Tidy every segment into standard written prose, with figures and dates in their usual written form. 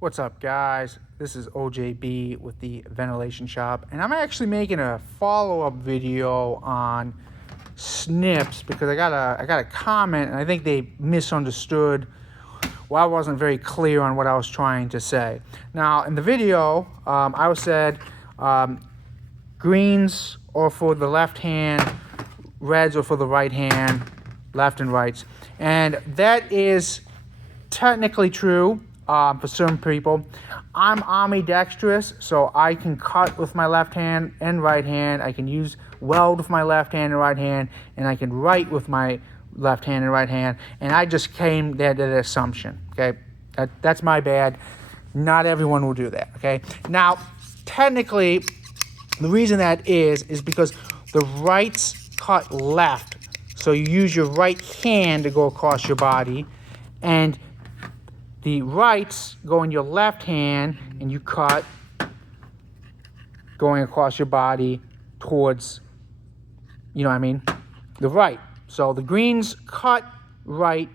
What's up, guys? This is OJB with the Ventilation Shop, and I'm actually making a follow-up video on snips because I got a comment, and I think they misunderstood. Well, I wasn't very clear on what I was trying to say. Now, in the video, I said greens are for the left hand, reds are for the right hand, left and rights, and that is technically true. For certain people, I'm ambidextrous, so I can cut with my left hand and right hand. I can weld with my left hand and right hand, and I can write with my left hand and right hand. And I just came there to the assumption. Okay, that's my bad. Not everyone will do that. Okay, now technically, the reason that is because the rights cut left, so you use your right hand to go across your body, and the rights go in your left hand, and you cut going across your body towards, the right. So the greens cut right,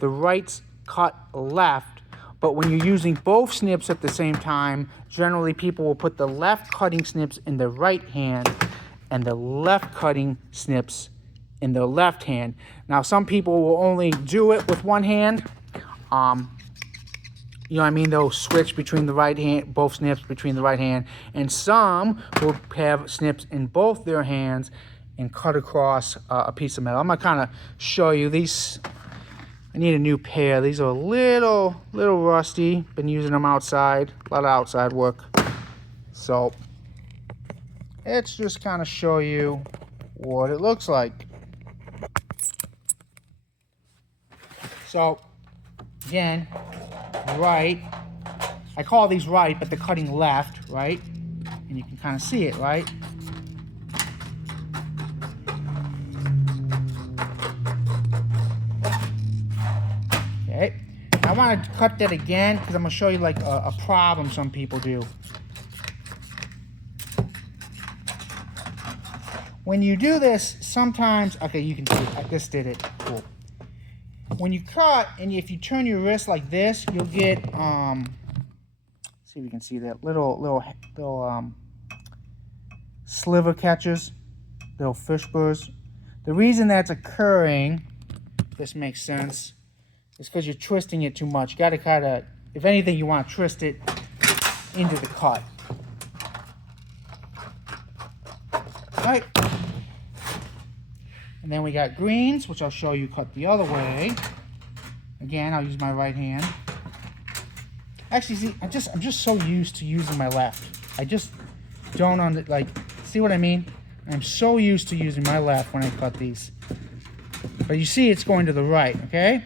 the rights cut left. But when you're using both snips at the same time, generally people will put the left cutting snips in the right hand and the left cutting snips in the left hand. Now, some people will only do it with one hand. They'll switch between the right hand, both snips between the right hand, and some will have snips in both their hands and cut across a piece of metal. I'm gonna kind of show you these. I need a new pair. These are a little rusty. Been using them outside, a lot of outside work. So let's just kind of show you what it looks like. So again, right, I call these right, but they're cutting left, right? And you can kind of see it, right? Okay, I want to cut that again because I'm going to show you like a problem some people do. When you do this, sometimes, okay, you can see it. I just did it. Cool. When you cut, and if you turn your wrist like this, you'll get, see if you can see that, little sliver catches, little fish burrs. The reason that's occurring, if this makes sense, is because you're twisting it too much. You got to kind of, if anything, you want to twist it into the cut. All right. And then we got greens, which I'll show you cut the other way. Again, I'll use my right hand. Actually, see, I'm just so used to using my left. I just don't see what I mean? I'm so used to using my left when I cut these. But you see it's going to the right, okay?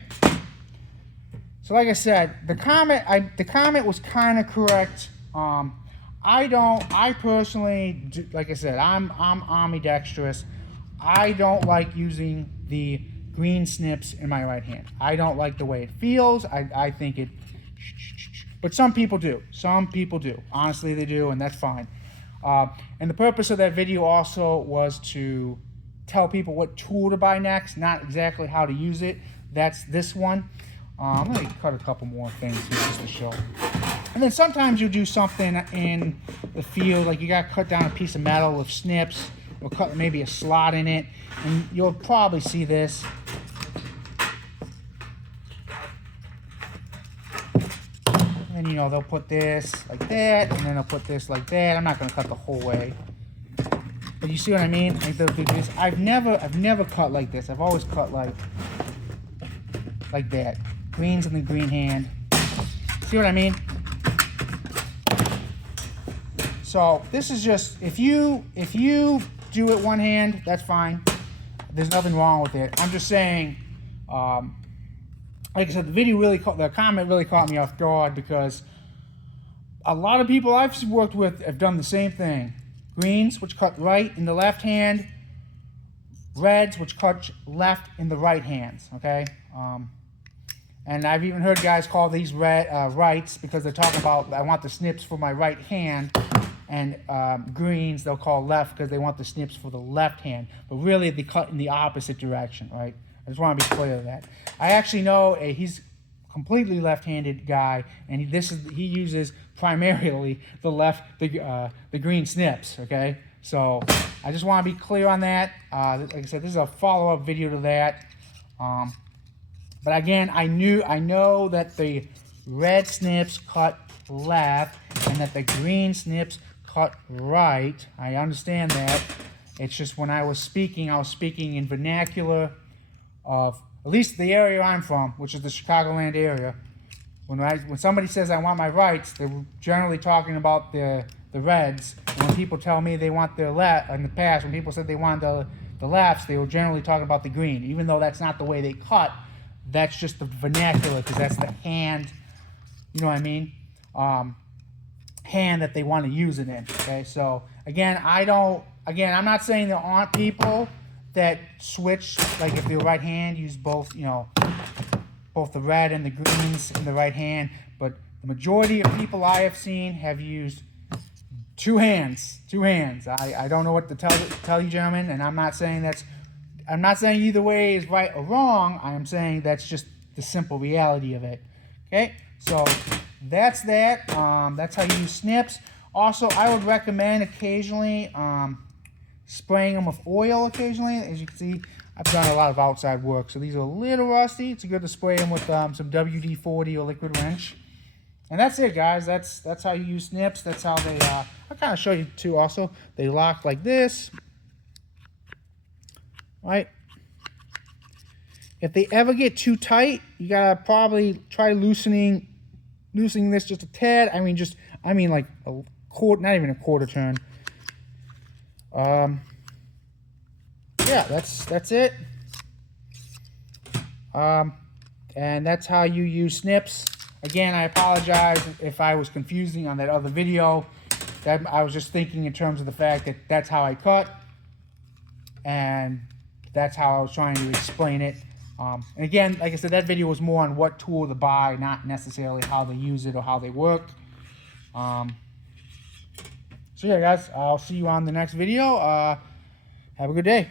So like I said, the comment was kind of correct. I personally, like I said, I'm ambidextrous. I don't like using the green snips in my right hand. I don't like the way it feels. I think it, but some people do. Some people do. Honestly, they do, and that's fine. And the purpose of that video also was to tell people what tool to buy next, not exactly how to use it. That's this one. I'm going to cut a couple more things here just to show. And then sometimes you'll do something in the field, like you got to cut down a piece of metal with snips, or cut maybe a slot in it, and you'll probably see this. And they'll put this like that, and then they'll put this like that. I'm not going to cut the whole way, but you see what I mean? Like they'll do this. I've never cut like this. I've always cut like that. Greens in the green hand. See what I mean? So this is just, if you do it one hand, that's fine. There's nothing wrong with it. I'm just saying, like I said, the comment really caught me off guard because a lot of people I've worked with have done the same thing. Greens, which cut right in the left hand. Reds, which cut left in the right hands, okay? And I've even heard guys call these rights because they're talking about, I want the snips for my right hand. And greens, they'll call left because they want the snips for the left hand. But really, they cut in the opposite direction, right? I just want to be clear of that. I actually know he's completely left-handed guy, and he uses primarily the green snips. Okay, so I just want to be clear on that. Like I said, this is a follow-up video to that. But again, I know that the red snips cut left and that the green snips cut right. I understand that. It's just when I was speaking in vernacular of at least the area I'm from, which is the Chicagoland area. When somebody says I want my rights, they're generally talking about the reds. And when people tell me they want their left, in the past, when people said they wanted the lefts, they were generally talking about the green. Even though that's not the way they cut, that's just the vernacular, because that's the hand, you know what I mean? Hand that they want to use it in. Okay, so again, I'm not saying there aren't people that switch, like if they're right hand, use both, you know, both the red and the greens in the right hand, but the majority of people I have seen have used two hands. I don't know what to tell you, gentlemen, and I'm not saying either way is right or wrong. I am saying that's just the simple reality of it. Okay, so that's that. That's how you use snips. Also, I would recommend occasionally spraying them with oil occasionally. As you can see, I've done a lot of outside work, so these are a little rusty. It's good to spray them with some WD-40 or liquid wrench. And that's it, guys. That's how you use snips. That's how they, I'll kind of show you too also. They lock like this, right? If they ever get too tight, you gotta probably try loosening this just a tad. I mean like a quarter, not even a quarter turn. Yeah, that's it. And that's how you use snips. Again, I apologize if I was confusing on that other video. That I was just thinking in terms of the fact that that's how I cut, and that's how I was trying to explain it. And again, like I said, that video was more on what tool to buy, not necessarily how they use it or how they work. So yeah, guys, I'll see you on the next video. Have a good day.